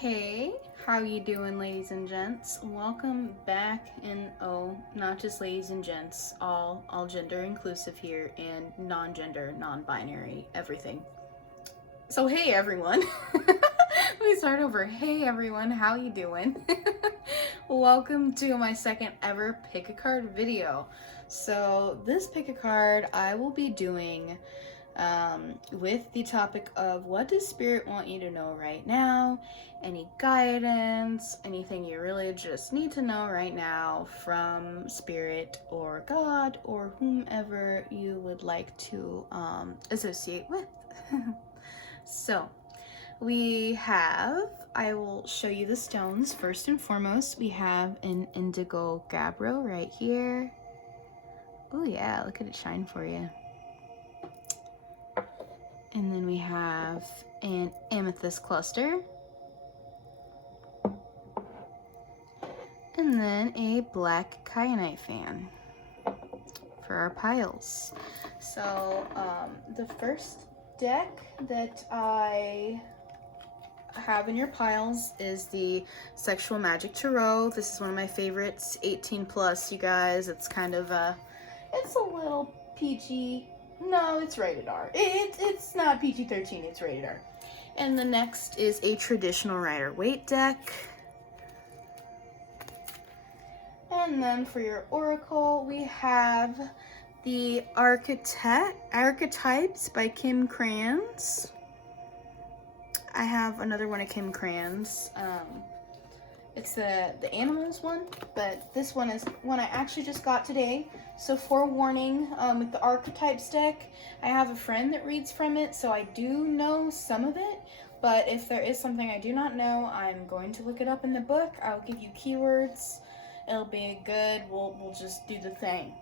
Hey, how you doing, ladies and gents? Welcome back, and not just ladies and gents, all gender inclusive here, and non-gender, non-binary, everything. So hey everyone. Let me start over. Hey everyone, how you doing? Welcome to my second ever pick a card video. So this pick a card I will be doing with the topic of what does Spirit want you to know right now, any guidance, anything you really just need to know right now from Spirit or God or whomever you would like to associate with. So I will show you the stones. First and foremost, we have an indigo gabro right here. Oh yeah, look at it shine for you. And then we have an amethyst cluster. And then a black kyanite fan for our piles. So the first deck that I have in your piles is the Sexual Magic Tarot. This is one of my favorites, 18 plus, you guys. It's kind of it's a little PG. No, it's rated R. It's not PG-13, it's rated R. And the next is a traditional Rider-Waite deck. And then for your oracle, we have the Archetypes by Kim Krans. I have another one of Kim Krans. It's the animals one, but this one is one I actually just got today. So forewarning, with the Archetypes deck, I have a friend that reads from it, so I do know some of it. But if there is something I do not know, I'm going to look it up in the book. I'll give you keywords. It'll be good. We'll just do the thing.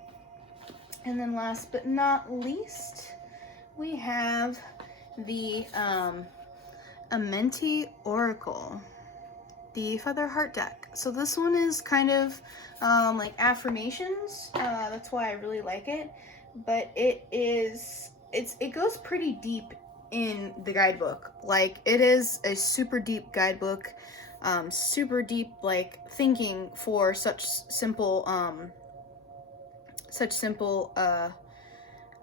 And then last but not least, we have the Amenti Oracle, the Feather Heart deck. So this one is kind of like affirmations. That's why I really like it. But it goes pretty deep in the guidebook. Like, it is a super deep guidebook. Super deep, like, thinking for such simple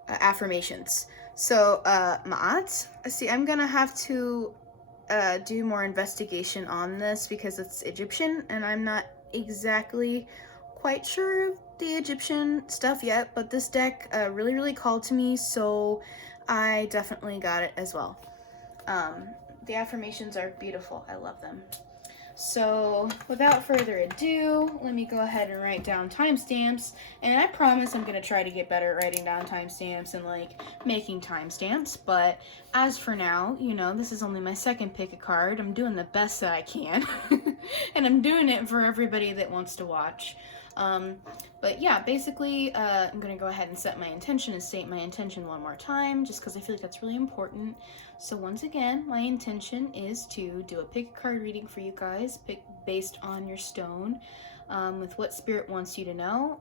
affirmations. So Ma'at, see, I'm gonna have to do more investigation on this because it's Egyptian and I'm not exactly quite sure of the Egyptian stuff yet, but this deck really called to me, so I definitely got it as well. The affirmations are beautiful. I love them. So without further ado, let me go ahead and write down timestamps, and I promise I'm going to try to get better at writing down timestamps and like making timestamps, but as for now, you know, this is only my second pick a card. I'm doing the best that I can and I'm doing it for everybody that wants to watch. But yeah, basically, I'm going to go ahead and set my intention and state my intention one more time, just because I feel like that's really important. So once again, my intention is to do a pick a card reading for you guys, based on your stone, with what Spirit wants you to know.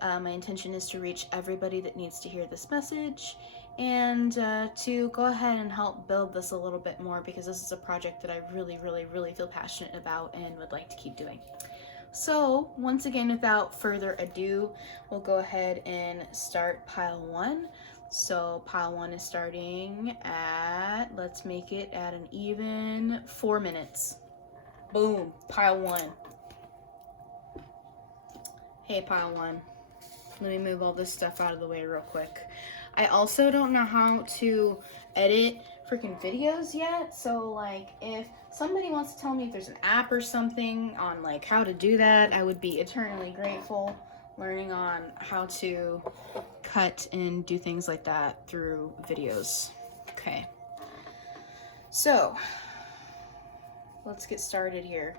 My intention is to reach everybody that needs to hear this message, and to go ahead and help build this a little bit more, because this is a project that I really feel passionate about and would like to keep doing. So once again, without further ado, we'll go ahead and start pile 1. So pile 1 is starting at, let's make it at an even 4 minutes. Boom, pile 1. Hey, pile 1. Let me move all this stuff out of the way real quick. I also don't know how to edit freaking videos yet, so like if somebody wants to tell me if there's an app or something on like how to do that, I would be eternally grateful. Learning on how to cut and do things like that through videos. Okay, so let's get started here.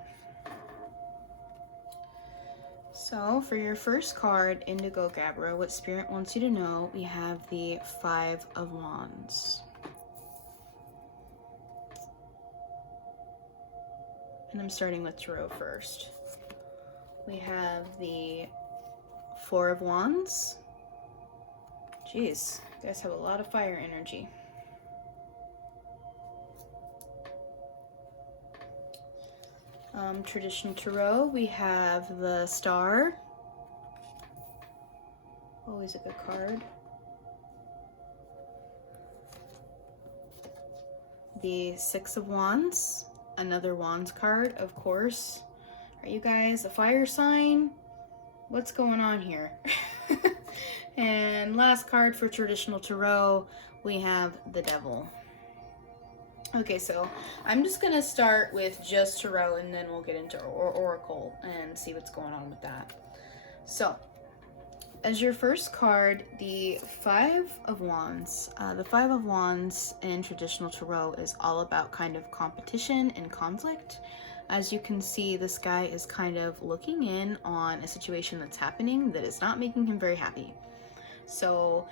So for your first card, Indigo Gabro, what Spirit wants you to know, we have the 5 of Wands. And I'm starting with Tarot first. We have the 4 of Wands. Jeez, you guys have a lot of fire energy. Traditional tarot, we have the Star. Always a good card. The Six of Wands, another Wands card, of course. Are you guys a fire sign? What's going on here? And last card for traditional tarot, we have the Devil. Okay, so I'm just gonna start with just tarot, and then we'll get into oracle and see what's going on with that. So, as your first card, the Five of Wands. The Five of Wands in traditional tarot is all about kind of competition and conflict. As you can see, this guy is kind of looking in on a situation that's happening that is not making him very happy. So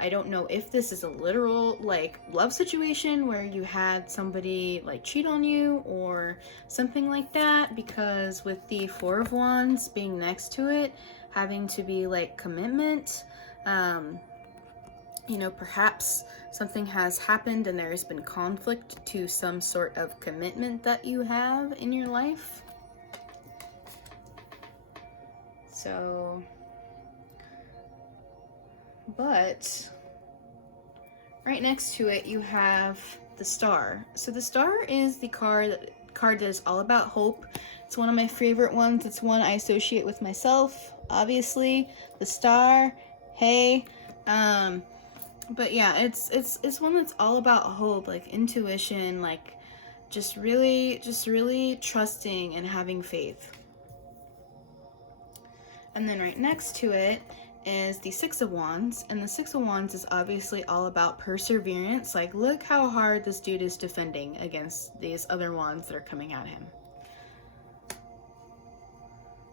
I don't know if this is a literal like love situation where you had somebody like cheat on you or something like that, because with the Four of Wands being next to it, having to be like commitment, you know, perhaps something has happened and there has been conflict to some sort of commitment that you have in your life. So, but right next to it you have the Star. So the Star is the card that is all about hope. It's one of my favorite ones. It's one I associate with myself, obviously. The Star, hey. But yeah, it's one that's all about hope, like intuition, like just really trusting and having faith. And then right next to it is the Six of Wands, and the Six of Wands is obviously all about perseverance. Like, look how hard this dude is defending against these other wands that are coming at him.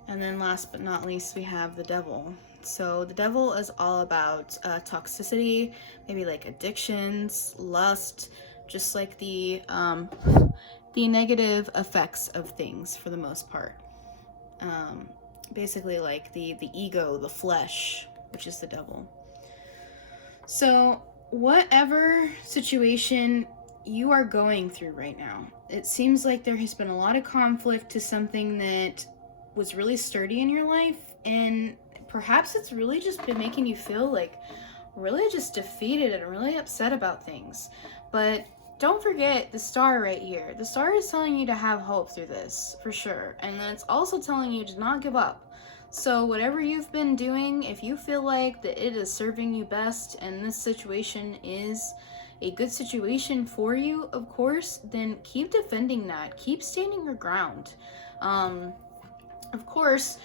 And then last but not least, we have the Devil. So the Devil is all about toxicity, maybe like addictions, lust, just like the negative effects of things for the most part. Basically like the ego, the flesh, which is the Devil. So whatever situation you are going through right now, it seems like there has been a lot of conflict to something that was really sturdy in your life, and perhaps it's really just been making you feel like really just defeated and really upset about things. But don't forget the Star right here. The Star is telling you to have hope through this, for sure. And then it's also telling you to not give up. So whatever you've been doing, if you feel like that it is serving you best and this situation is a good situation for you, of course, then keep defending that. Keep standing your ground. Of course,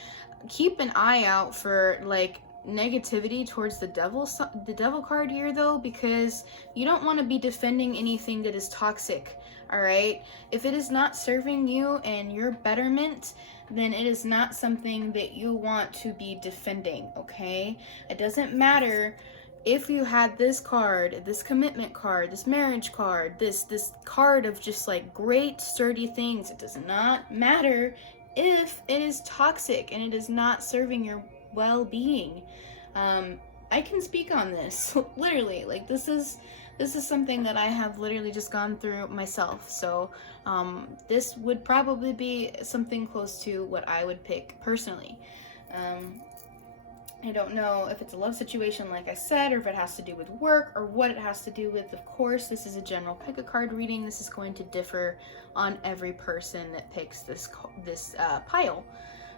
keep an eye out for like negativity towards the devil card here though, because you don't want to be defending anything that is toxic. All right, if it is not serving you and your betterment, then it is not something that you want to be defending. Okay, it doesn't matter if you had this card, this commitment card, this marriage card, this card of just like great sturdy things. It does not matter if it is toxic and it is not serving your well-being. I can speak on this literally, like this is something that I have literally just gone through myself. So this would probably be something close to what I would pick personally. I don't know if it's a love situation, like I said, or if it has to do with work, or what it has to do with. Of course, this is a general pick a card reading. This is going to differ on every person that picks this pile.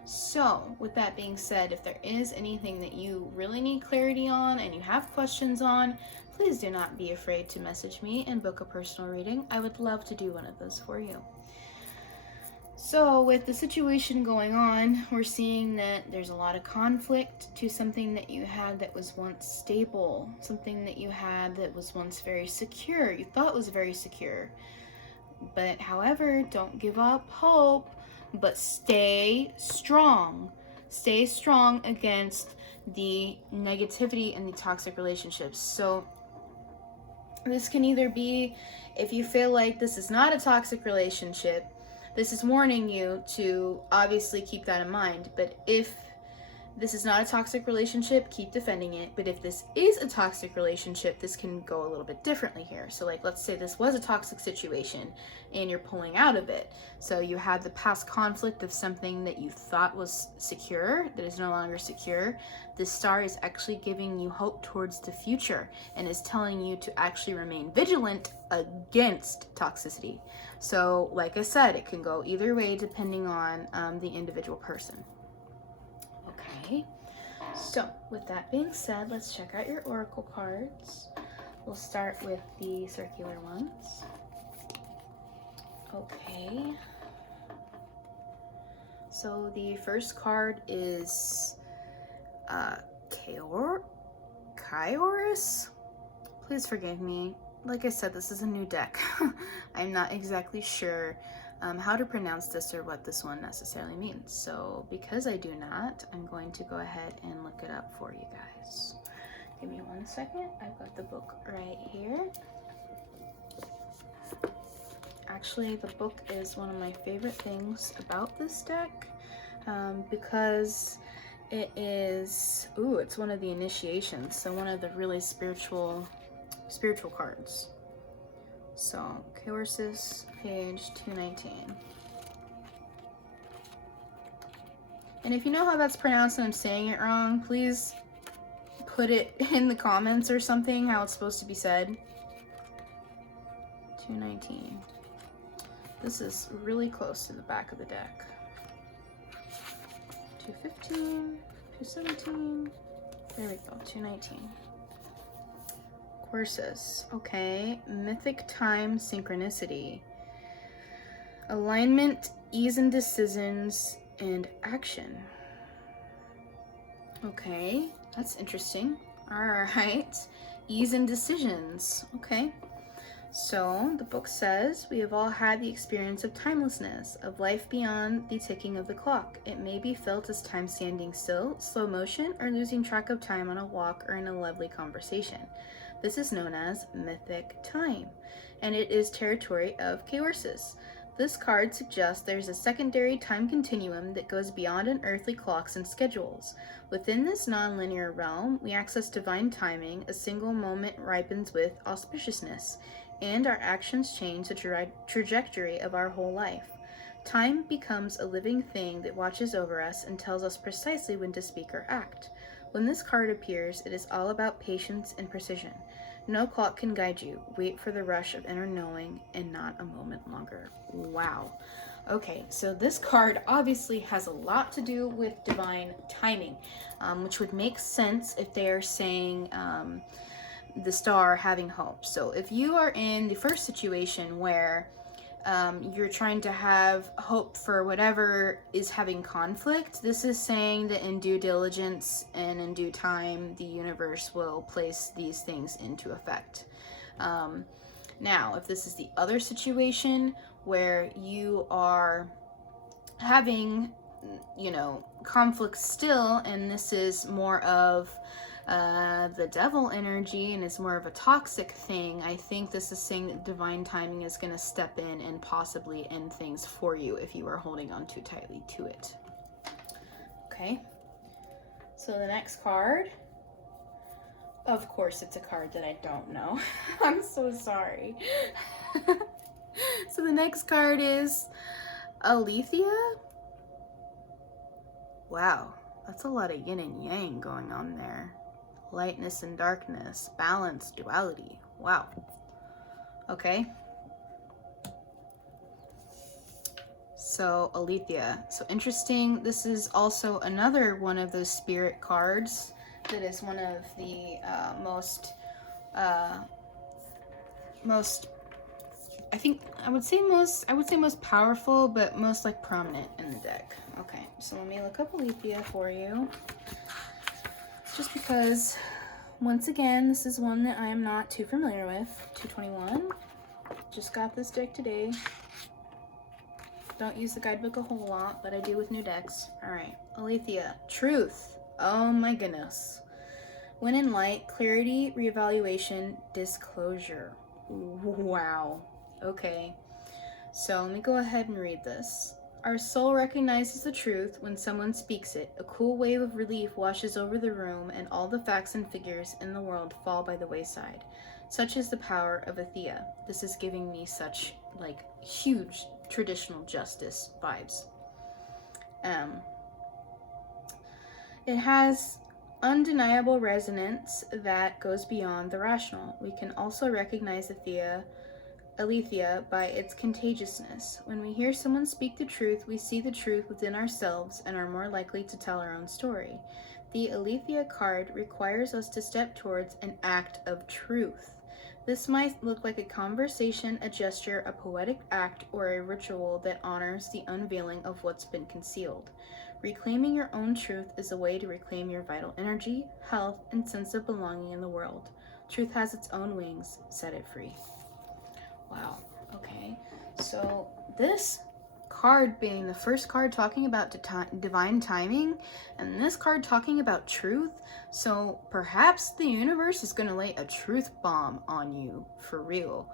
So, with that being said, if there is anything that you really need clarity on and you have questions on, please do not be afraid to message me and book a personal reading. I would love to do one of those for you. So with the situation going on, we're seeing that there's a lot of conflict to something that you had that was once stable, something that you had that was once very secure, you thought was very secure. But however, don't give up hope, but stay strong. Stay strong against the negativity and the toxic relationships. So this can either be, if you feel like this is not a toxic relationship, this is warning you to obviously keep that in mind. But if This is not a toxic relationship, keep defending it. But if this is a toxic relationship, this can go a little bit differently here. So like, let's say this was a toxic situation and you're pulling out of it. So you had the past conflict of something that you thought was secure that is no longer secure. The star is actually giving you hope towards the future and is telling you to actually remain vigilant against toxicity. So like I said, it can go either way depending on the individual person. Okay, so with that being said, let's check out your oracle cards. We'll start with the circular ones. Okay, so the first card is Kyorus. Please forgive me. Like I said, this is a new deck. I'm not exactly sure how to pronounce this or what this one necessarily means. So because I do not, I'm going to go ahead and look it up for you guys. Give me 1 second. I've got the book right here. Actually, the book is one of my favorite things about this deck because it is, it's one of the initiations. So one of the really spiritual cards. So Kyorus, page 219. And if you know how that's pronounced and I'm saying it wrong, please put it in the comments or something how it's supposed to be said. 219. This is really close to the back of the deck. 215, 217. There we go, 219. Courses. Okay, mythic time synchronicity. Alignment, ease in decisions, and action. Okay, that's interesting. Alright, ease in decisions. Okay, so the book says, we have all had the experience of timelessness, of life beyond the ticking of the clock. It may be felt as time standing still, slow motion, or losing track of time on a walk or in a lovely conversation. This is known as mythic time, and it is territory of Kyorus. This card suggests there's a secondary time continuum that goes beyond an earthly clocks and schedules. Within this non-linear realm, we access divine timing. A single moment ripens with auspiciousness, and our actions change the trajectory of our whole life. Time becomes a living thing that watches over us and tells us precisely when to speak or act. When this card appears, it is all about patience and precision. No clock can guide you. Wait for the rush of inner knowing and not a moment longer. Wow. Okay, so this card obviously has a lot to do with divine timing, which would make sense if they are saying the star having hope. So if you are in the first situation where you're trying to have hope for whatever is having conflict, this is saying that in due diligence and in due time, the universe will place these things into effect. Now, if this is the other situation where you are having, conflict still, and this is more of the devil energy and it's more of a toxic thing, I think this is saying that divine timing is going to step in and possibly end things for you if you are holding on too tightly to it. Okay, so the next card, of course it's a card that I don't know. I'm so sorry. So the next card is Alethea. Wow, that's a lot of yin and yang going on there. Lightness and darkness, balance, duality. Wow. Okay. So Alethea. So interesting. This is also another one of those spirit cards that is one of the most I would say most powerful, but most like prominent in the deck. Okay, so let me look up Alethea for you. Just because, once again, this is one that I am not too familiar with. 221. Just got this deck today. Don't use the guidebook a whole lot, but I do with new decks. Alright, Alethea. Truth. Oh my goodness. When in light, clarity, reevaluation, disclosure. Wow. Okay. So let me go ahead and read this. Our soul recognizes the truth when someone speaks it. A cool wave of relief washes over the room, and all the facts and figures in the world fall by the wayside. Such is the power of Athea. This is giving me such, like, huge traditional justice vibes. It has undeniable resonance that goes beyond the rational. We can also recognize Aletheia by its contagiousness. When we hear someone speak the truth, we see the truth within ourselves and are more likely to tell our own story. The Aletheia card requires us to step towards an act of truth. This might look like a conversation, a gesture, a poetic act, or a ritual that honors the unveiling of what's been concealed. Reclaiming your own truth is a way to reclaim your vital energy, health, and sense of belonging in the world. Truth has its own wings. Set it free. Wow. Okay. So this card being the first card talking about divine timing, and this card talking about truth, so perhaps the universe is going to lay a truth bomb on you for real.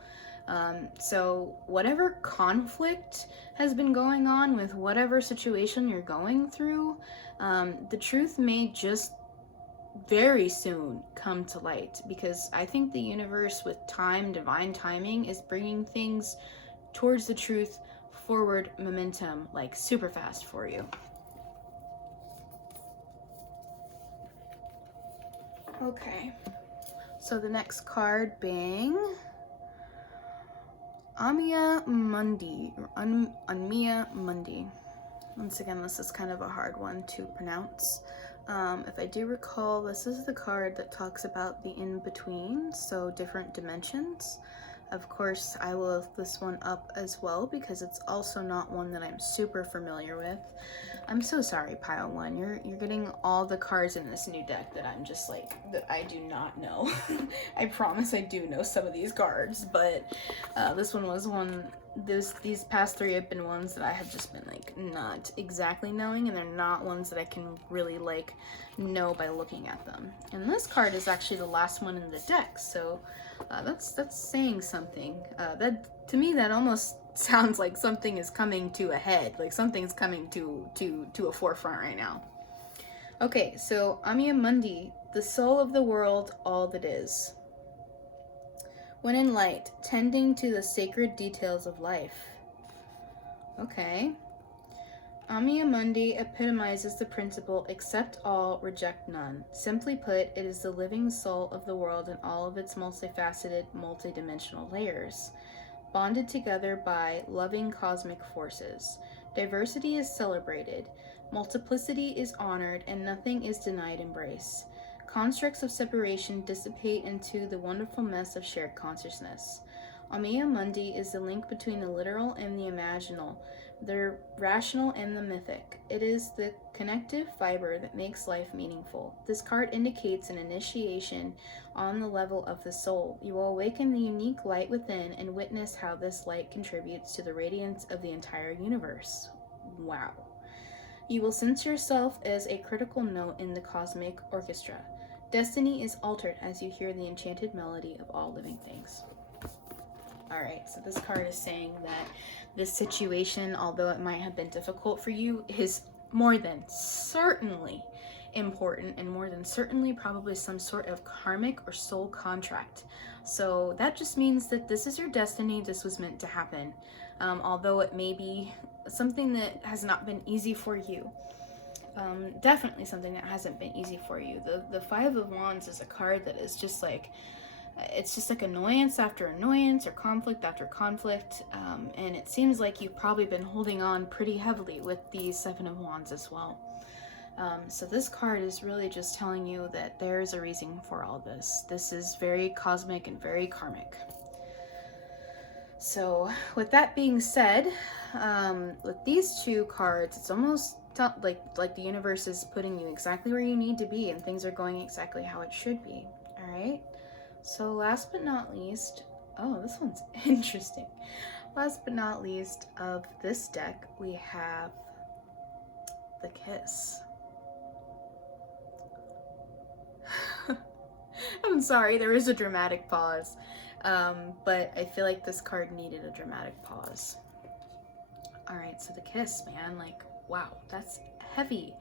So whatever conflict has been going on with whatever situation you're going through, the truth may just very soon come to light, because I think the universe with time, divine timing, is bringing things towards the truth, forward momentum, like super fast for you. Okay, so the next card being Amia Mundi. Once again, this is kind of a hard one to pronounce. If I do recall, this is the card that talks about the in-between, so different dimensions. Of course, I will lift this one up as well because it's also not one that I'm super familiar with. I'm so sorry, Pile 1. You're getting all the cards in this new deck that I'm just like, that I do not know. I promise I do know some of these cards, but this one was one, these past three have been ones that I have just been like not exactly knowing, and they're not ones that I can really like know by looking at them. And this card is actually the last one in the deck, so that's saying something. That, to me, that almost sounds like something is coming to a head, like something's coming to a forefront right now. Okay, so Amia Mundi, the soul of the world, all that is. When in light, tending to the sacred details of life. Okay. Amia Mundi epitomizes the principle accept all, reject none. Simply put, it is the living soul of the world in all of its multifaceted, multidimensional layers, bonded together by loving cosmic forces. Diversity is celebrated, multiplicity is honored, and nothing is denied embrace. Constructs of separation dissipate into the wonderful mess of shared consciousness. Amia Mundi is the link between the literal and the imaginal, the rational and the mythic. It is the connective fiber that makes life meaningful. This card indicates an initiation on the level of the soul. You will awaken the unique light within and witness how this light contributes to the radiance of the entire universe. Wow. You will sense yourself as a critical note in the cosmic orchestra. Destiny is altered as you hear the enchanted melody of all living things. Alright, so this card is saying that this situation, although it might have been difficult for you, is more than certainly important, and more than certainly probably some sort of karmic or soul contract. So that just means that this is your destiny, this was meant to happen. Although it may be something that has not been easy for you. Definitely something that hasn't been easy for you. The Five of Wands is a card that is just like, it's just like annoyance after annoyance or conflict after conflict, and it seems like you've probably been holding on pretty heavily with the Seven of Wands as well. So this card is really just telling you that there is a reason for all this. This is very cosmic and very karmic. So with that being said, with these two cards, it's almost like the universe is putting you exactly where you need to be, and things are going exactly how it should be. All right. So last but not least, oh, this one's interesting. Last but not least of this deck, we have the Kiss. I'm sorry, there is a dramatic pause, but I feel like this card needed a dramatic pause. All right, so the kiss, man, like, wow, that's heavy.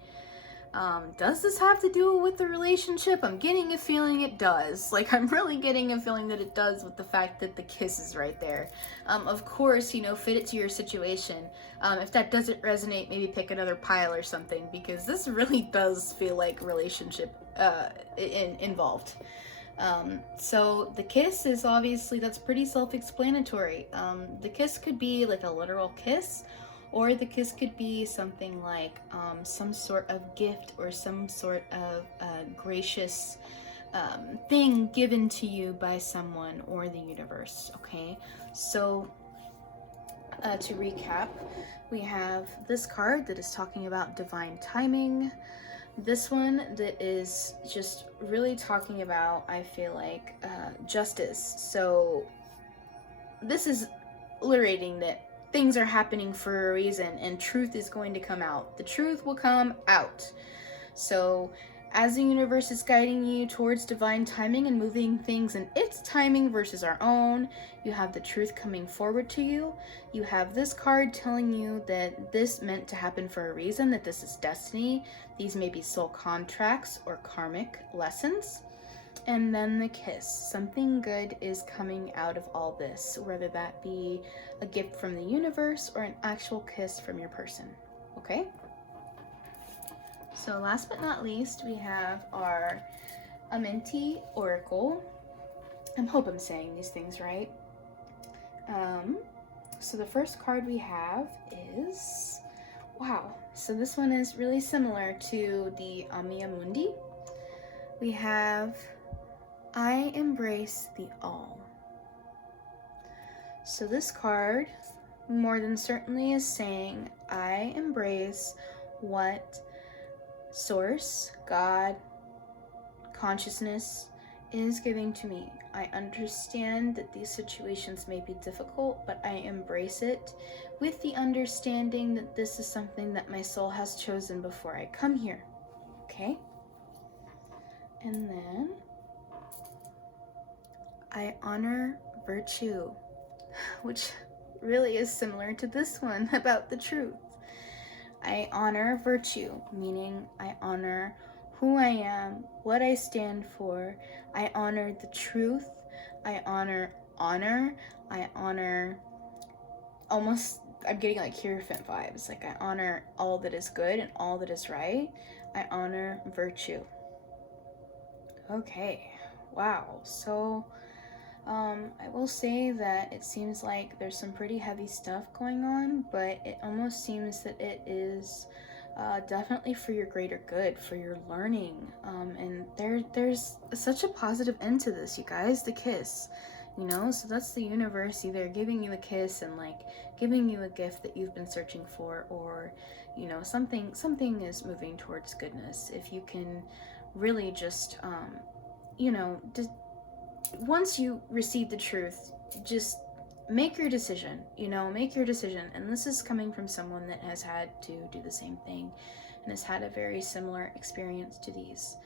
Does this have to do with the relationship? I'm getting a feeling it does. Like, I'm really getting a feeling that it does with the fact that the kiss is right there. Of course, you know, fit it to your situation. If that doesn't resonate, maybe pick another pile or something, because this really does feel like relationship involved. So the kiss is obviously, that's pretty self-explanatory. The kiss could be like a literal kiss, or the kiss could be something like some sort of gift or some sort of gracious thing given to you by someone or the universe, okay? So to recap, we have this card that is talking about divine timing. This one that is just really talking about, I feel like, justice. So this is alliterating that things are happening for a reason and truth is going to come out. The truth will come out. So as the universe is guiding you towards divine timing and moving things in its timing versus our own, you have the truth coming forward to you. You have this card telling you that this meant to happen for a reason, that this is destiny. These may be soul contracts or karmic lessons. And then the kiss. Something good is coming out of all this, whether that be a gift from the universe or an actual kiss from your person. Okay? So last but not least, we have our Amenti Oracle. I hope I'm saying these things right. So the first card we have is, wow. So this one is really similar to the Amia Mundi. We have, I embrace the all. So this card more than certainly is saying, I embrace what Source, God, consciousness is giving to me. I understand that these situations may be difficult, but I embrace it with the understanding that this is something that my soul has chosen before I come here. Okay? And then I honor virtue, which really is similar to this one about the truth. I honor virtue, meaning I honor who I am, what I stand for. I honor the truth. I honor honor. I honor almost, I'm getting like Hierophant vibes. Like I honor all that is good and all that is right. I honor virtue. Okay, wow. So I will say that it seems like there's some pretty heavy stuff going on, but it almost seems that it is definitely for your greater good, for your learning. And there's such a positive end to this, you guys, the kiss, you know? So that's the universe either giving you a kiss and like giving you a gift that you've been searching for, or, you know, something is moving towards goodness. If you can really just, you know, once you receive the truth, just make your decision, you know, make your decision. And this is coming from someone that has had to do the same thing and has had a very similar experience to these.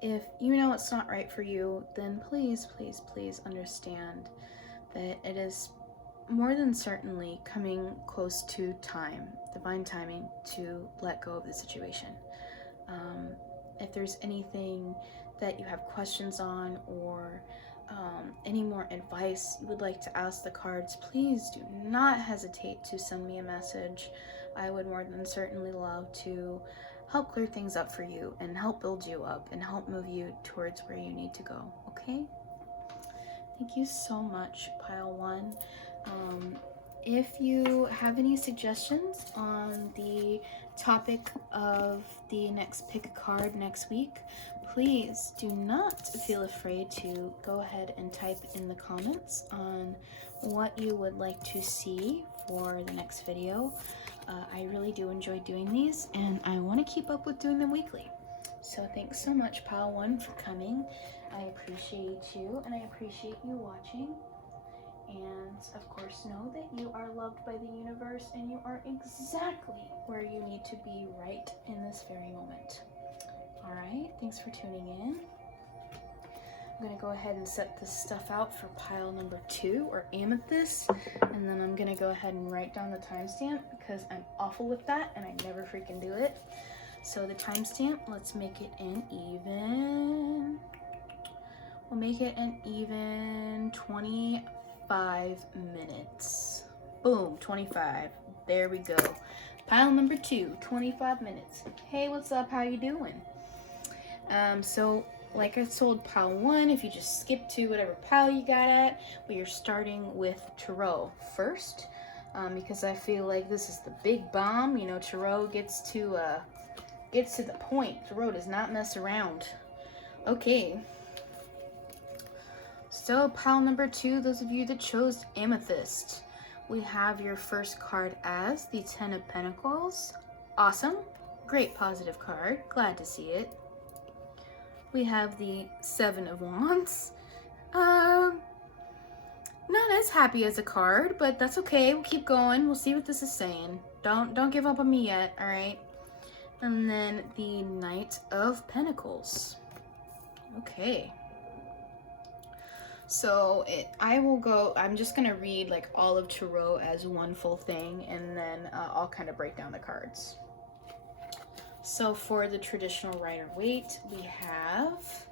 If you know it's not right for you, then please, please, please understand that it is more than certainly coming close to time, divine timing, to let go of the situation. If there's anything that you have questions on, or any more advice you would like to ask the cards, please do not hesitate to send me a message. I would more than certainly love to help clear things up for you and help build you up and help move you towards where you need to go, okay? Thank you so much, Pile 1. If you have any suggestions on the topic of the next pick a card next week, please do not feel afraid to go ahead and type in the comments on what you would like to see for the next video. I really do enjoy doing these, and I want to keep up with doing them weekly. So thanks so much, Pile 1, for coming. I appreciate you, and I appreciate you watching. And of course, know that you are loved by the universe and you are exactly where you need to be right in this very moment. All right, thanks for tuning in. I'm gonna go ahead and set this stuff out for pile number 2, or amethyst, and then I'm gonna go ahead and write down the timestamp because I'm awful with that and I never freaking do it. So the timestamp, let's make it an even. We'll make it an even 25 minutes. Boom, 25. There we go. Pile number 2, 25 minutes. Hey, what's up? How you doing? So like I told pile 1, if you just skip to whatever pile you got at, we are starting with tarot first, because I feel like this is the big bomb. You know, tarot gets to the point. Tarot does not mess around. Okay. So pile number 2, those of you that chose amethyst, we have your first card as the 10 of Pentacles. Awesome. Great positive card. Glad to see it. We have the 7 of Wands. Not as happy as a card, but that's okay. We'll keep going. We'll see what this is saying. Don't give up on me yet, all right? And then the Knight of Pentacles. Okay. So I'm just gonna read like all of tarot as one full thing, and then I'll kind of break down the cards. So for the traditional Rider-Waite, we have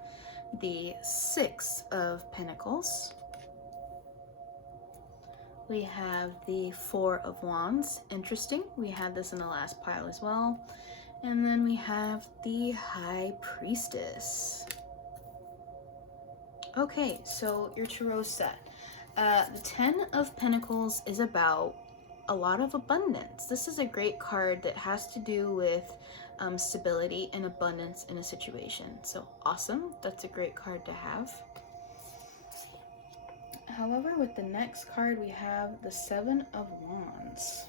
the 6 of Pentacles. We have the 4 of Wands. Interesting. We had this in the last pile as well. And then we have the High Priestess. Okay, so your tarot set. The 10 of Pentacles is about a lot of abundance. This is a great card that has to do with stability and abundance in a situation. So awesome. That's a great card to have. However, with the next card, we have the 7 of Wands.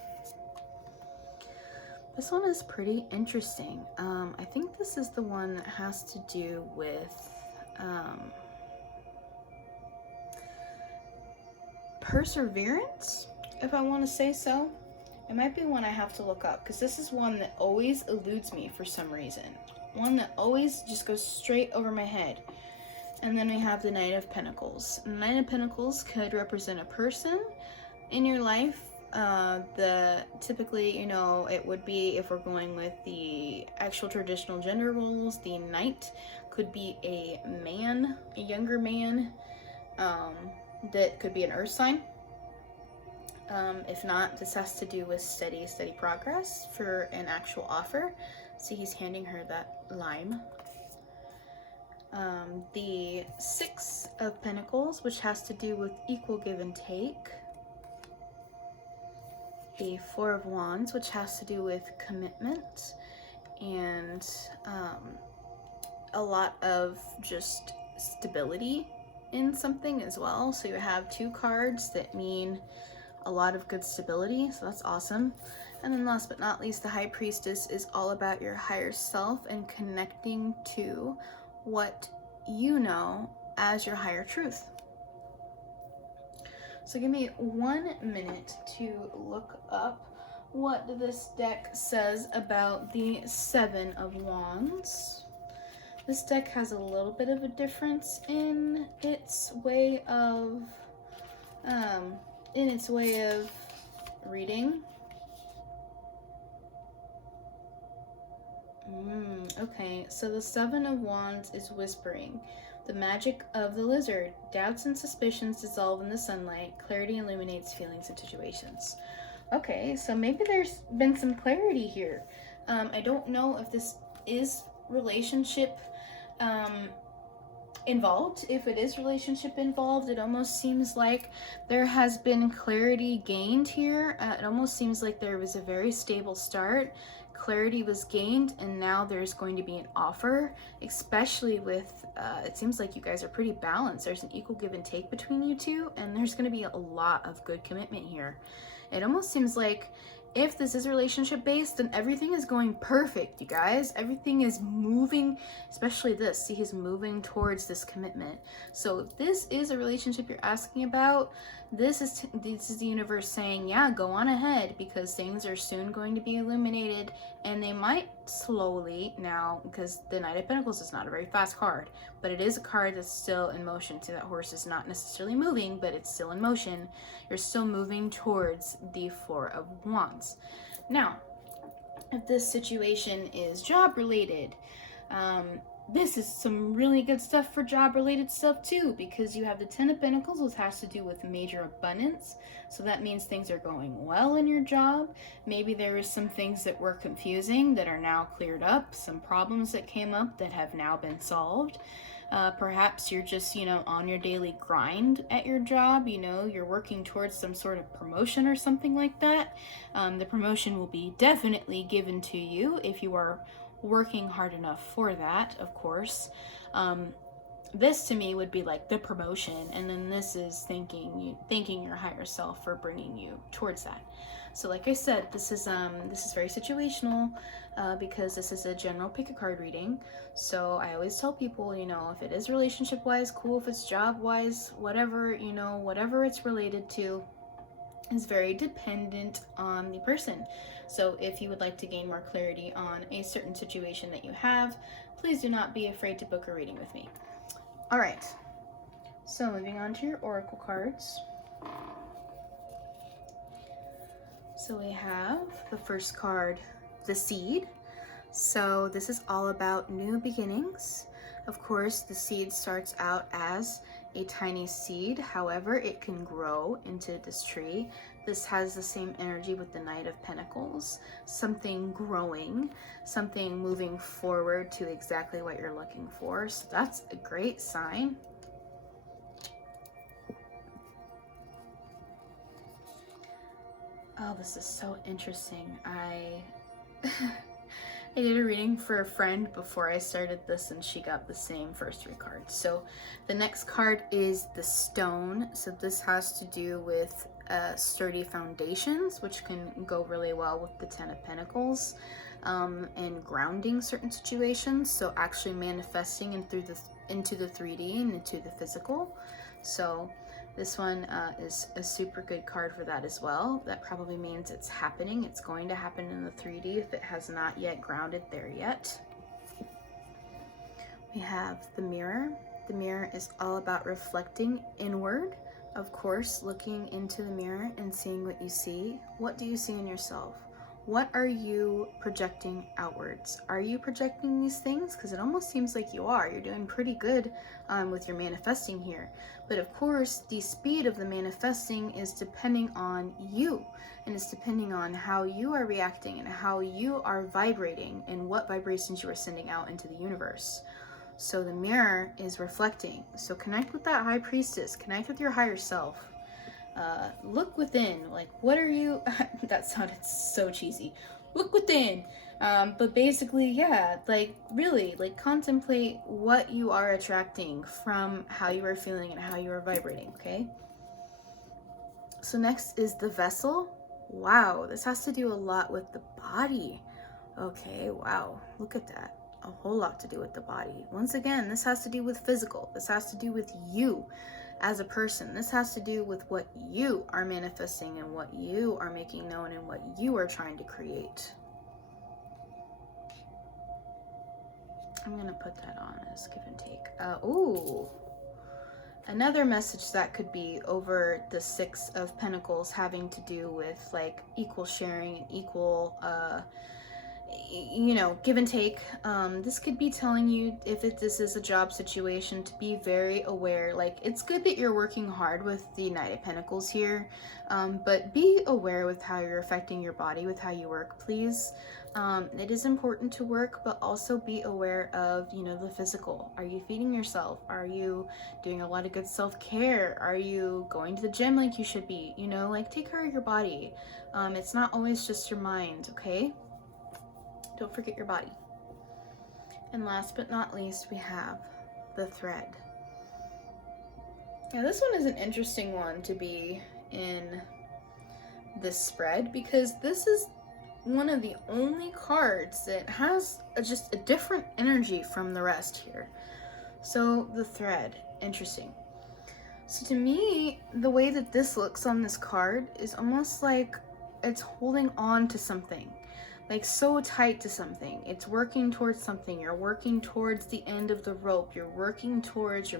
This one is pretty interesting. I think this is the one that has to do with perseverance, if I want to say so. It might be one I have to look up, because this is one that always eludes me for some reason. One that always just goes straight over my head. And then we have the Knight of Pentacles. The Knight of Pentacles could represent a person in your life. Typically, you know, it would be, if we're going with the actual traditional gender roles, the Knight could be a man, a younger man, that could be an earth sign. If not, this has to do with steady progress for an actual offer. See, he's handing her that lime. The 6 of Pentacles, which has to do with equal give and take. The 4 of Wands, which has to do with commitment and a lot of just stability in something as well. So you have 2 cards that mean a lot of good stability, so that's awesome. And then last but not least, the High Priestess is all about your higher self and connecting to what you know as your higher truth. So give me 1 minute to look up what this deck says about the 7 of Wands. This deck has a little bit of a difference in its way of reading. Okay, so the 7 of Wands is whispering. The magic of the lizard. Doubts and suspicions dissolve in the sunlight. Clarity illuminates feelings and situations. Okay, so maybe there's been some clarity here. I don't know if this is relationship involved. If it is relationship involved, it almost seems like there has been clarity gained here. It almost seems like there was a very stable start. Clarity was gained, and now there's going to be an offer, especially with, it seems like you guys are pretty balanced. There's an equal give and take between you two, and there's going to be a lot of good commitment here. It almost seems like if this is relationship based, then everything is going perfect, you guys. Everything is moving, especially this. See, he's moving towards this commitment. So if this is a relationship you're asking about, this is the universe saying, yeah, go on ahead, because things are soon going to be illuminated, and they might slowly now, because the Knight of Pentacles is not a very fast card, but it is a card that's still in motion. So that horse is not necessarily moving, but it's still in motion. You're still moving towards the Four of Wands. Now, if this situation is job related, this is some really good stuff for job related stuff too, because you have the Ten of Pentacles, which has to do with major abundance. So that means things are going well in your job. Maybe there is some things that were confusing that are now cleared up, some problems that came up that have now been solved. Perhaps you're just, on your daily grind at your job, you're working towards some sort of promotion or something like that. The promotion will be definitely given to you if you are working hard enough for that, of course. This to me would be like the promotion, and then this is thanking your higher self for bringing you towards that. So like I said, this is very situational, because this is a general pick a card reading. So I always tell people, if it is relationship wise, cool. If it's job wise, whatever, whatever it's related to is very dependent on the person. So if you would like to gain more clarity on a certain situation that you have, please do not be afraid to book a reading with me. All right, so moving on to your oracle cards. So we have the first card, the Seed. So this is all about new beginnings. Of course, the seed starts out as a tiny seed. However, it can grow into this tree. This has the same energy with the Knight of Pentacles. Something growing, something moving forward to exactly what you're looking for. So that's a great sign. Oh, this is so interesting. I did a reading for a friend before I started this, and she got the same first 3 cards. So the next card is the Stone. So this has to do with sturdy foundations, which can go really well with the Ten of Pentacles, and grounding certain situations. So actually manifesting into the 3D and into the physical. So this one is a super good card for that as well. That probably means it's happening. It's going to happen in the 3D if it has not yet grounded there yet. We have the Mirror. The Mirror is all about reflecting inward. Of course, looking into the mirror and seeing what you see. What do you see in yourself? What are you projecting outwards? Are you projecting these things? Because it almost seems like you are. You're doing pretty good with your manifesting here. But of course, the speed of the manifesting is depending on you. And it's depending on how you are reacting and how you are vibrating and what vibrations you are sending out into the universe. So the mirror is reflecting. So connect with that High Priestess. Connect with your higher self. Look within. Like, what are you... That sounded so cheesy. Look within. But basically, yeah, like, really, like, contemplate what you are attracting from how you are feeling and how you are vibrating, okay? So next is the Vessel. Wow, this has to do a lot with the body. Okay, wow, look at that. A whole lot to do with the body. Once again, this has to do with physical. This has to do with you as a person. This has to do with what you are manifesting and what you are making known and what you are trying to create. I'm gonna put that on as give and take. Ooh, another message that could be over the Six of Pentacles, having to do with like equal sharing and equal give and take. This could be telling you, if this is a job situation, to be very aware. Like, it's good that you're working hard with the Knight of Pentacles here, but be aware with how you're affecting your body with how you work, please. It is important to work, but also be aware of, the physical. Are you feeding yourself? Are you doing a lot of good self-care? Are you going to the gym like you should be? Like, take care of your body. It's not always just your mind, okay? Don't forget your body. And last but not least, we have the Thread. Now, this one is an interesting one to be in this spread, because this is one of the only cards that has just a different energy from the rest here. So the Thread, interesting. So to me, the way that this looks on this card is almost like it's holding on to something. like so tight to something. It's working towards something. You're working towards the end of the rope. You're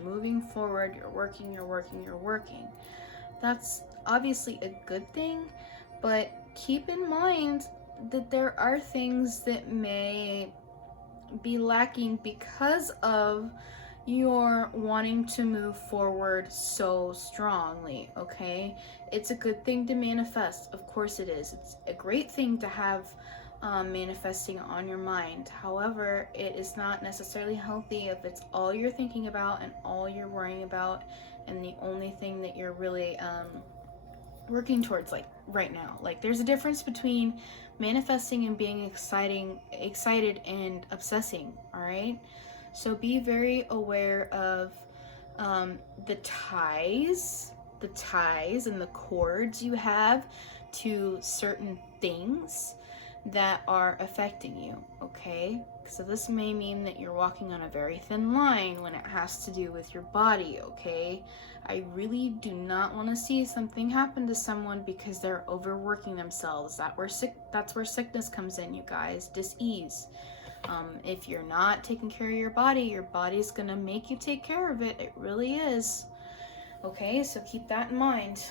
moving forward. You're working. That's obviously a good thing, but keep in mind that there are things that may be lacking because of your wanting to move forward so strongly, okay? It's a good thing to manifest. Of course it is. It's a great thing to have manifesting on your mind. However, it is not necessarily healthy if it's all you're thinking about and all you're worrying about and the only thing that you're really working towards, like right now. Like there's a difference between manifesting and being excited and obsessing, all right? So be very aware of the ties and the cords you have to certain things that are affecting you, okay? So this may mean that you're walking on a very thin line when it has to do with your body, okay? I really do not want to see something happen to someone because they're overworking themselves. That's where sickness comes in, you guys. Dis-ease. If you're not taking care of your body's gonna make you take care of it. It really is. Okay, so keep that in mind.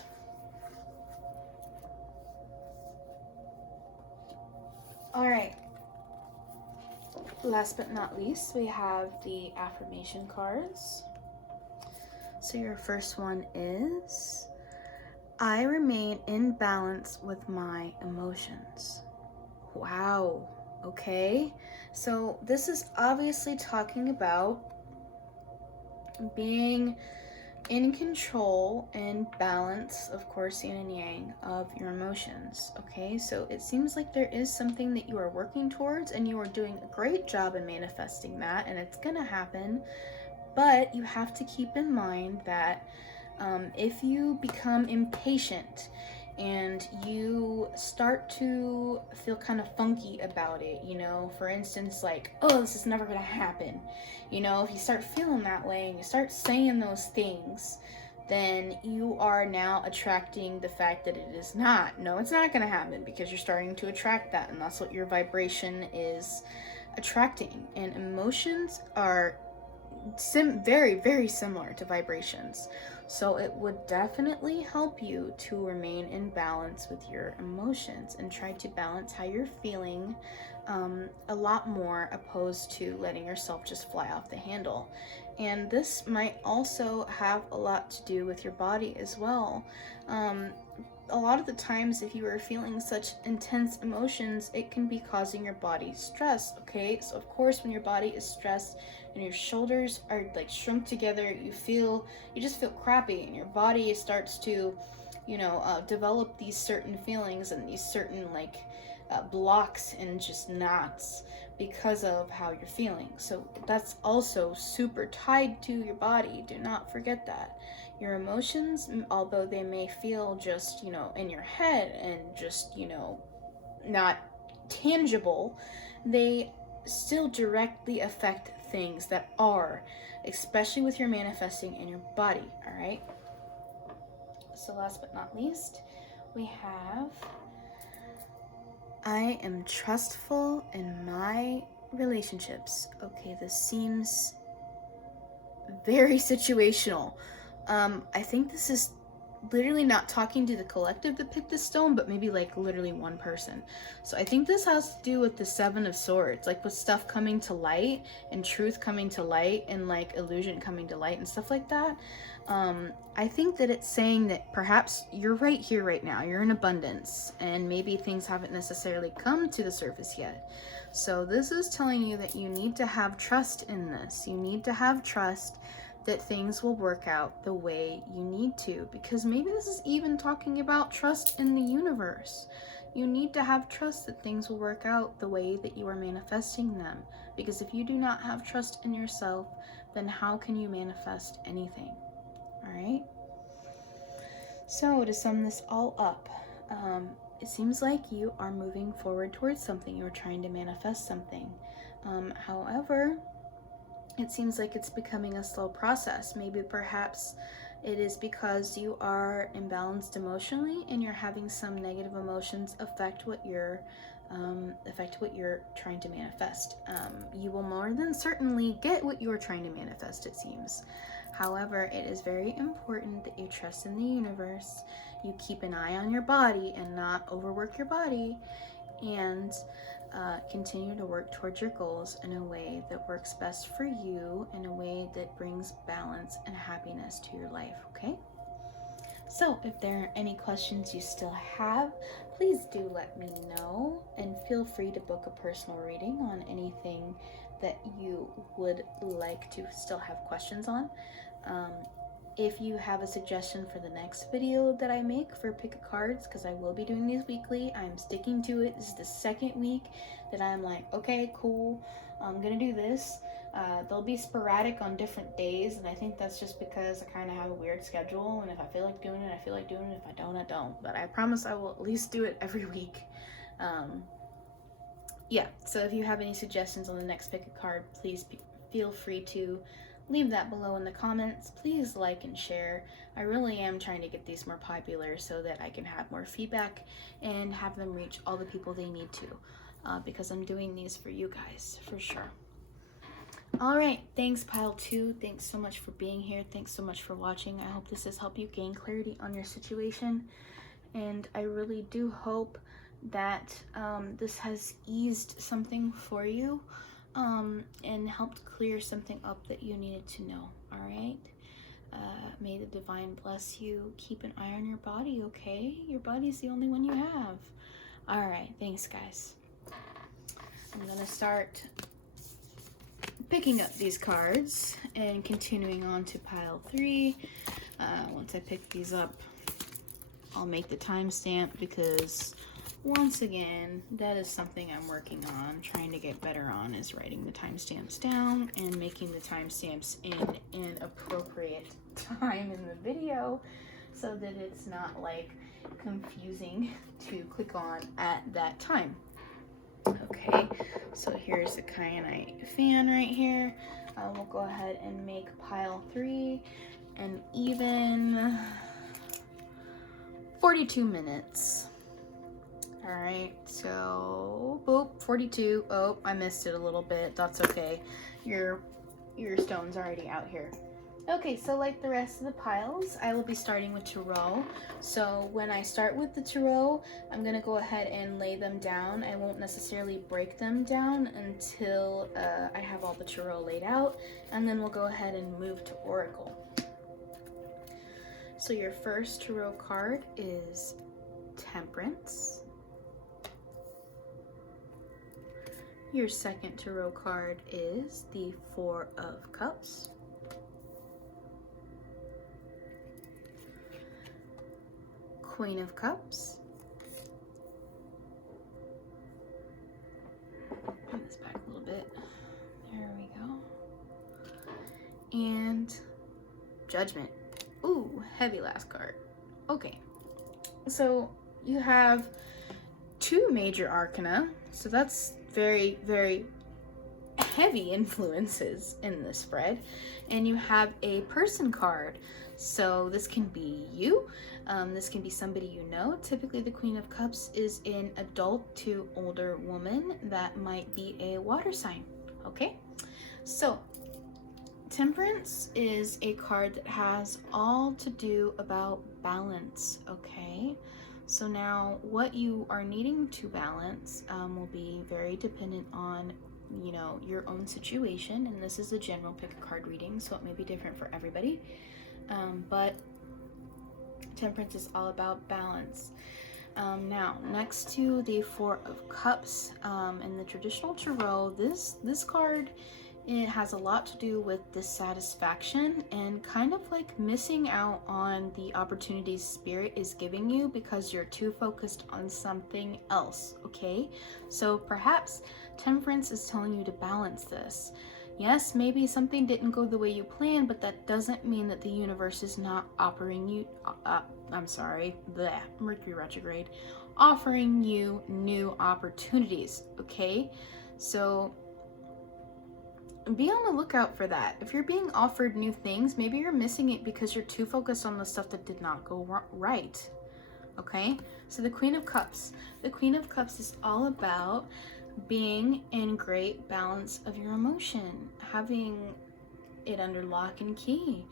All right. Last but not least, we have the affirmation cards. So your first one is, I remain in balance with my emotions. Wow. Okay. So this is obviously talking about being in control and balance, of course, yin and yang, of your emotions. Okay, so it seems like there is something that you are working towards and you are doing a great job in manifesting that, and it's gonna happen. But you have to keep in mind that if you become impatient and you start to feel kind of funky about it, you know, for instance, like, oh, this is never gonna happen, you know, if you start feeling that way and you start saying those things, then you are now attracting the fact that it is not. No, it's not gonna happen, because you're starting to attract that, and that's what your vibration is attracting. And emotions are very, very similar to vibrations. So it would definitely help you to remain in balance with your emotions and try to balance how you're feeling a lot more, opposed to letting yourself just fly off the handle. And this might also have a lot to do with your body as well. A lot of the times, if you are feeling such intense emotions, it can be causing your body stress, okay? So of course, when your body is stressed and your shoulders are like shrunk together, you just feel crappy, and your body starts to, develop these certain feelings and these certain blocks and just knots because of how you're feeling. So that's also super tied to your body. Do not forget that. Your emotions, although they may feel just, in your head and just, not tangible, they still directly affect things that are, especially with your manifesting in your body, all right? So last but not least, we have, I am trustful in my relationships. Okay, this seems very situational. I think this is literally not talking to the collective that picked this stone, but maybe literally one person. So I think this has to do with the Seven of Swords, with stuff coming to light and truth coming to light and illusion coming to light and stuff like that. I think that it's saying that perhaps you're right here right now, you're in abundance, and maybe things haven't necessarily come to the surface yet. So this is telling you that you need to have trust in this. You need to have trust that things will work out the way you need to, because maybe this is even talking about trust in the universe. You need to have trust that things will work out the way that you are manifesting them, because if you do not have trust in yourself, then how can you manifest anything? All right? So to sum this all up, it seems like you are moving forward towards something. You're trying to manifest something. However, it seems like it's becoming a slow process. Maybe perhaps it is because you are imbalanced emotionally and you're having some negative emotions affect what you're trying to manifest. You will more than certainly get what you are trying to manifest, it seems. However, it is very important that you trust in the universe, you keep an eye on your body and not overwork your body, and continue to work towards your goals in a way that works best for you, in a way that brings balance and happiness to your life, okay? So if there are any questions you still have, please do let me know, and feel free to book a personal reading on anything that you would like to still have questions on. If you have a suggestion for the next video that I make for pick a cards, because I will be doing these weekly, I'm sticking to it. This is the second week that I'm like, okay, cool, I'm gonna do this. They'll be sporadic on different days, and I think that's just because I kind of have a weird schedule, and if I feel like doing it, I feel like doing it. If I don't, I don't. But I promise I will at least do it every week. Yeah, so if you have any suggestions on the next pick a card, please feel free to leave that below in the comments. Please like and share. I really am trying to get these more popular so that I can have more feedback and have them reach all the people they need to, because I'm doing these for you guys, for sure. All right, thanks pile 2. Thanks so much for being here. Thanks so much for watching. I hope this has helped you gain clarity on your situation, and I really do hope that this has eased something for you, and helped clear something up that you needed to know. All right, may the divine bless you. Keep an eye on your body, okay? Your body's the only one you have. All right, thanks guys. I'm gonna start picking up these cards and continuing on to pile 3. Once I pick these up, I'll make the timestamp, because once again, that is something I'm working on, trying to get better on, is writing the timestamps down and making the timestamps in an appropriate time in the video so that it's not like confusing to click on at that time. Okay, so here's the kyanite fan right here. We'll go ahead and make pile 3 an even 42 minutes. All right, so boop, 42. Oh, I missed it a little bit. That's okay. Your stone's already out here. Okay, so like the rest of the piles, I will be starting with tarot. So when I start with the tarot, I'm gonna go ahead and lay them down. I won't necessarily break them down until I have all the tarot laid out, and then we'll go ahead and move to oracle. So your first tarot card is Temperance. Your second tarot card is the Four of Cups. Queen of Cups. Bring this back a little bit. There we go. And Judgment. Ooh, heavy last card. Okay. So you have 2 major arcana. So that's very, very heavy influences in this spread. And you have a person card. So this can be you. This can be somebody you know. Typically the Queen of Cups is an adult to older woman that might be a water sign. Okay, so Temperance is a card that has all to do about balance. Okay, so now what you are needing to balance will be very dependent on, you know, your own situation, and this is a general pick a card reading, so it may be different for everybody, but Temperance is all about balance. Now, next to the Four of Cups, in the traditional tarot, this card, it has a lot to do with dissatisfaction and kind of like missing out on the opportunities Spirit is giving you because you're too focused on something else, okay? So perhaps Temperance is telling you to balance this. Yes, maybe something didn't go the way you planned, but that doesn't mean that the universe is not offering you, Mercury retrograde, offering you new opportunities, okay? So be on the lookout for that. If you're being offered new things, maybe you're missing it because you're too focused on the stuff that did not go right. Okay, so the Queen of Cups. The Queen of Cups is all about being in great balance of your emotion, having it under lock and key,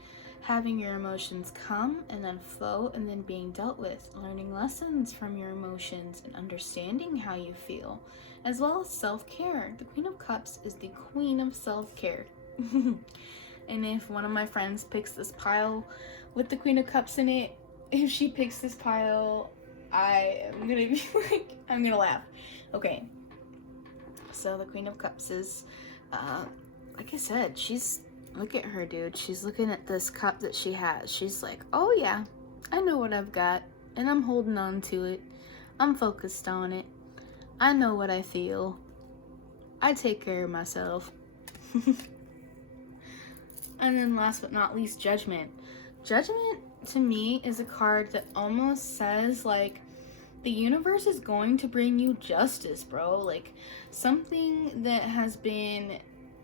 having your emotions come and then flow and then being dealt with, learning lessons from your emotions and understanding how you feel, as well as self-care. The Queen of Cups is the queen of self-care. And if one of my friends picks this pile with the Queen of Cups in it, if she picks this pile, I am gonna be like, I'm gonna laugh. Okay, so the Queen of Cups is, like I said, look at her, dude. She's looking at this cup that she has. She's like, oh yeah, I know what I've got, and I'm holding on to it. I'm focused on it. I know what I feel. I take care of myself. And then last but not least, Judgment. Judgment, to me, is a card that almost says, like, the universe is going to bring you justice, bro. Like, something that has been,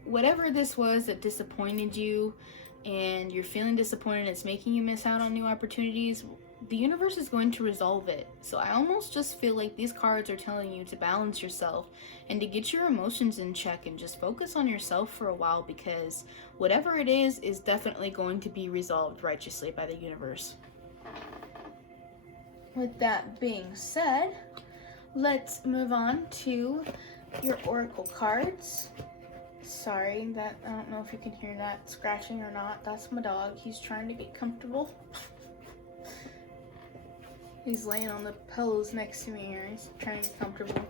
whatever this was that disappointed you and you're feeling disappointed, it's making you miss out on new opportunities, the universe is going to resolve it. So I almost just feel like these cards are telling you to balance yourself and to get your emotions in check and just focus on yourself for a while, because whatever it is definitely going to be resolved righteously by the universe. With that being said, let's move on to your oracle cards. Sorry, that I don't know if you can hear that scratching or not. That's my dog. He's trying to get comfortable. He's laying on the pillows next to me here. He's trying to get comfortable.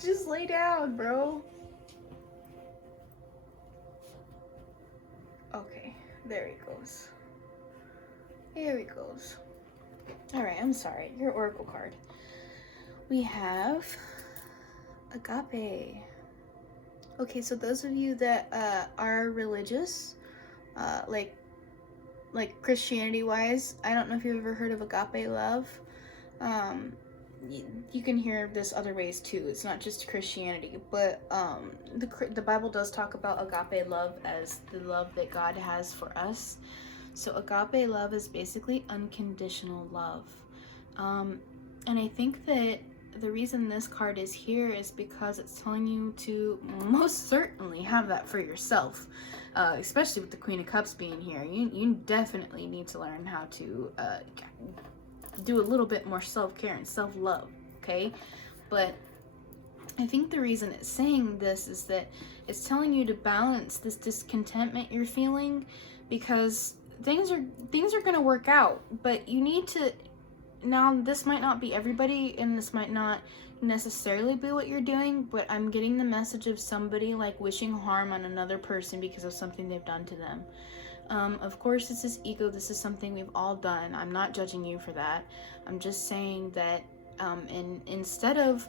Just lay down, bro. Okay, there he goes. Here he goes. Alright, I'm sorry. Your oracle card. We have Agape. Okay, so those of you that are religious, like Christianity wise, I don't know if you've ever heard of agape love. You can hear this other ways too. It's not just Christianity, but the Bible does talk about agape love as the love that God has for us. So agape love is basically unconditional love. And I think that the reason this card is here is because it's telling you to most certainly have that for yourself, especially with the Queen of Cups being here. You definitely need to learn how to do a little bit more self-care and self-love, okay? But I think the reason it's saying this is that it's telling you to balance this discontentment you're feeling, because things are going to work out, but you need to. Now, this might not be everybody, and this might not necessarily be what you're doing, but I'm getting the message of somebody like wishing harm on another person because of something they've done to them. Of course, this is ego. This is something we've all done. I'm not judging you for that. I'm just saying that instead of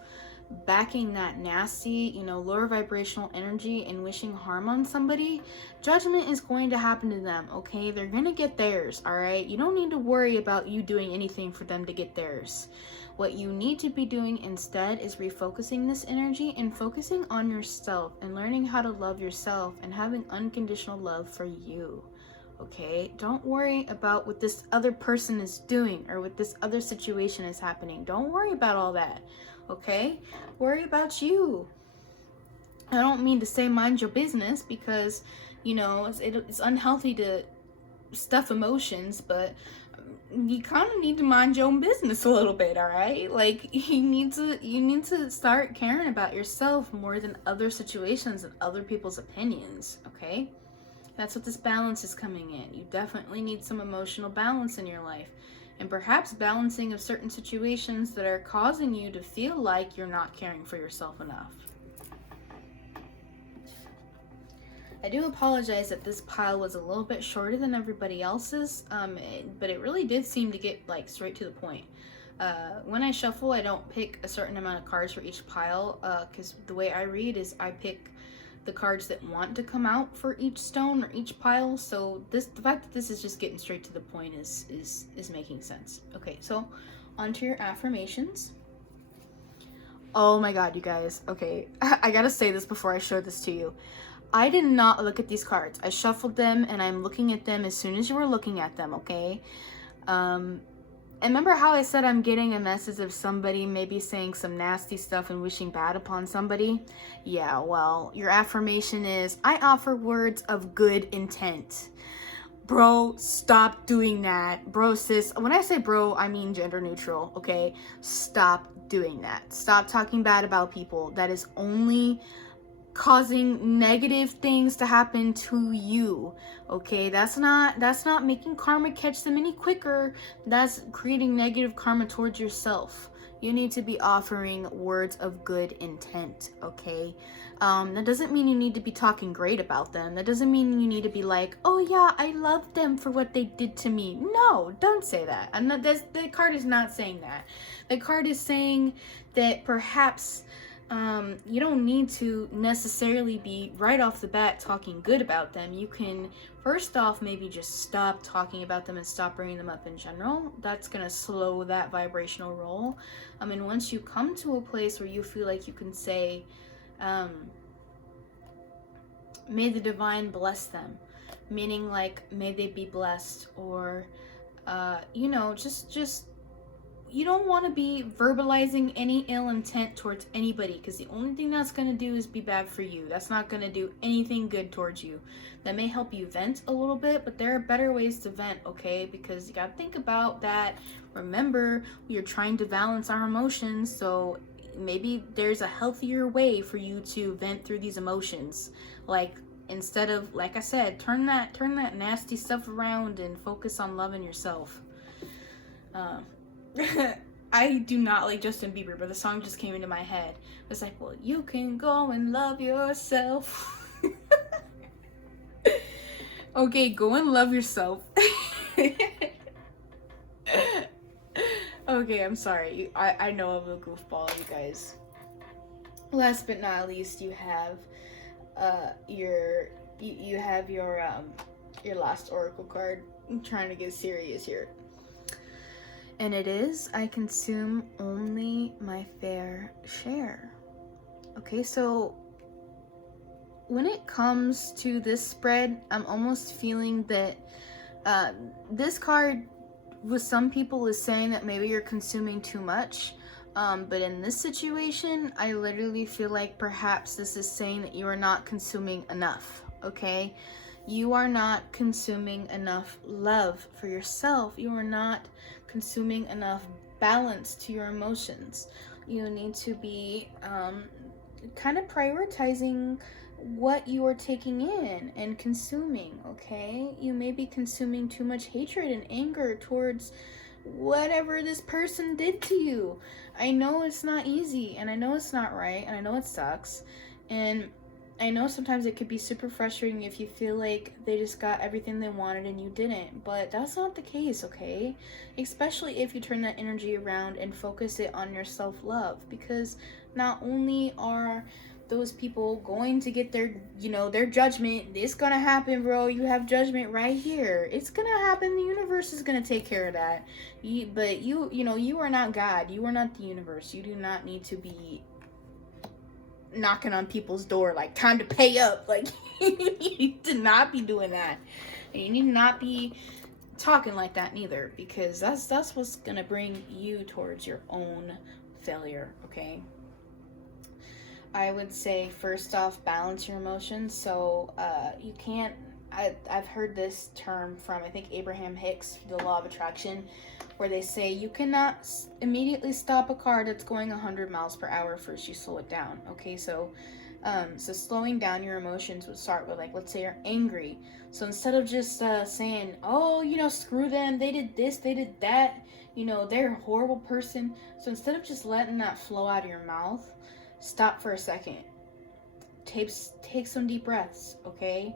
backing that nasty, lower vibrational energy and wishing harm on somebody, judgment is going to happen to them, okay? They're gonna get theirs, all right? You don't need to worry about you doing anything for them to get theirs. What you need to be doing instead is refocusing this energy and focusing on yourself and learning how to love yourself and having unconditional love for you, okay? Don't worry about what this other person is doing or what this other situation is happening. Don't worry about all that. Okay? Worry about you. I don't mean to say mind your business, because, it's unhealthy to stuff emotions, but you kind of need to mind your own business a little bit, all right? Like, you need to start caring about yourself more than other situations and other people's opinions, okay? That's what this balance is coming in. You definitely need some emotional balance in your life. And perhaps balancing of certain situations that are causing you to feel like you're not caring for yourself enough. I do apologize that this pile was a little bit shorter than everybody else's, but it really did seem to get straight to the point. When I shuffle, I don't pick a certain amount of cards for each pile, because the way I read is I pick the cards that want to come out for each stone or each pile. So the fact that this is just getting straight to the point is making sense. Okay, so onto your affirmations. Oh my god, you guys. Okay, I gotta say this before I show this to you. I did not look at these cards. I shuffled them and I'm looking at them as soon as you were looking at them, okay? And remember how I said I'm getting a message of somebody maybe saying some nasty stuff and wishing bad upon somebody? Yeah, well, your affirmation is, I offer words of good intent. Bro, stop doing that. Bro, sis, when I say bro, I mean gender neutral, okay? Stop doing that. Stop talking bad about people. That is only causing negative things to happen to you, okay? That's not making karma catch them any quicker. That's creating negative karma towards yourself. You need to be offering words of good intent, okay? That doesn't mean you need to be talking great about them. That doesn't mean you need to be like, oh yeah, I love them for what they did to me. No, don't say that. The card is not saying that. The card is saying that perhaps you don't need to necessarily be right off the bat talking good about them. You can first off maybe just stop talking about them and stop bringing them up in general. That's gonna slow that vibrational roll. And once you come to a place where you feel like you can say, may the divine bless them, meaning like may they be blessed, or just you don't want to be verbalizing any ill intent towards anybody, because the only thing that's going to do is be bad for you. That's not going to do anything good towards you. That may help you vent a little bit, but there are better ways to vent, okay? Because you got to think about that. Remember, we are trying to balance our emotions, so maybe there's a healthier way for you to vent through these emotions. Like, instead of, like I said, turn that nasty stuff around and focus on loving yourself. I do not like Justin Bieber, but the song just came into my head. It was like, well, you can go and love yourself. Okay, go and love yourself. Okay, I'm sorry. I know I'm a goofball, you guys. Last but not least, you have your last oracle card. I'm trying to get serious here. And it is, I consume only my fair share. Okay, so when it comes to this spread, I'm almost feeling that this card with some people is saying that maybe you're consuming too much. But in this situation, I literally feel like perhaps this is saying that you are not consuming enough, okay? You are not consuming enough love for yourself. You are not consuming enough balance to your emotions. You need to be kind of prioritizing what you are taking in and consuming, okay? You may be consuming too much hatred and anger towards whatever this person did to you. I know it's not easy, and I know it's not right, and I know it sucks, and I know sometimes it could be super frustrating if you feel like they just got everything they wanted and you didn't, but that's not the case, okay? Especially if you turn that energy around and focus it on your self-love, because not only are those people going to get their judgment, it's gonna happen, bro. You have judgment right here. It's gonna happen. The universe is gonna take care of that. But you are not God. You are not the universe. You do not need to be knocking on people's door like, time to pay up. Like, you need to not be doing that. And you need to not be talking like that neither, because that's what's gonna bring you towards your own failure, okay? I would say first off, balance your emotions. So you can't, I've heard this term from, I think, Abraham Hicks, the law of attraction, where they say you cannot immediately stop a car that's going 100 miles per hour. First you slow it down, okay? So slowing down your emotions would start with, like, let's say you're angry. So instead of just saying, oh, screw them, they did this, they did that, they're a horrible person. So instead of just letting that flow out of your mouth, stop for a second. Take some deep breaths, okay?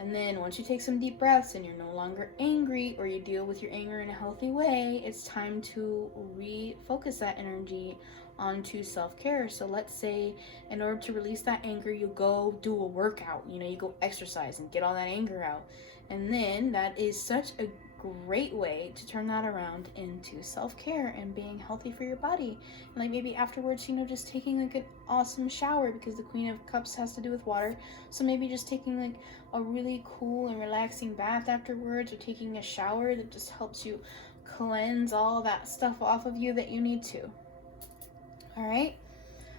And then once you take some deep breaths and you're no longer angry, or you deal with your anger in a healthy way, it's time to refocus that energy onto self-care. So let's say in order to release that anger, you go do a workout, you go exercise and get all that anger out. And then that is such a great way to turn that around into self-care and being healthy for your body. And like maybe afterwards, you know, just taking like an awesome shower, because the Queen of Cups has to do with water. So maybe just taking like a really cool and relaxing bath afterwards, or taking a shower that just helps you cleanse all that stuff off of you that you need to. All right.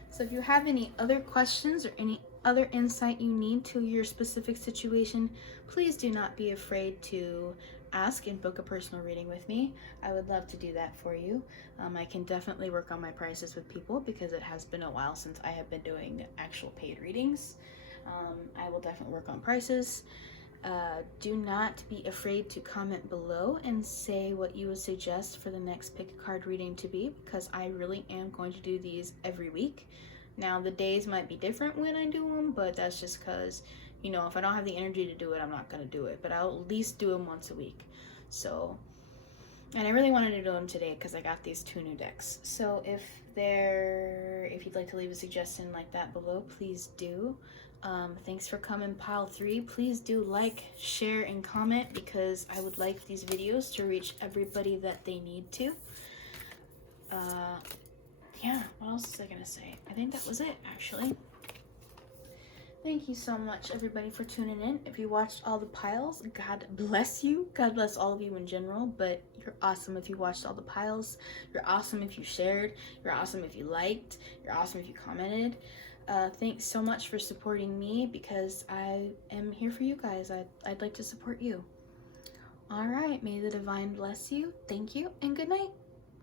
So if you have any other questions or any other insight you need to your specific situation, please do not be afraid to ask and book a personal reading with me. I would love to do that for you. I can definitely work on my prices with people because it has been a while since I have been doing actual paid readings. I will definitely work on prices. Do not be afraid to comment below and say what you would suggest for the next pick a card reading to be, because I really am going to do these every week. Now the days might be different when I do them, but that's just because, you know, if I don't have the energy to do it, I'm not going to do it, but I'll at least do them once a week. So, and I really wanted to do them today because I got these 2 new decks. So if you'd like to leave a suggestion like that below, please do. Thanks for coming, pile 3. Please do like, share, and comment, because I would like these videos to reach everybody that they need to. Yeah, what else was I gonna say? I think that was it, actually. Thank you so much, everybody, for tuning in. If you watched all the piles, God bless you. God bless all of you in general, but you're awesome if you watched all the piles. You're awesome if you shared. You're awesome if you liked. You're awesome if you commented. Thanks so much for supporting me, because I am here for you guys. I'd like to support you. All right, may the divine bless you. Thank you, and good night.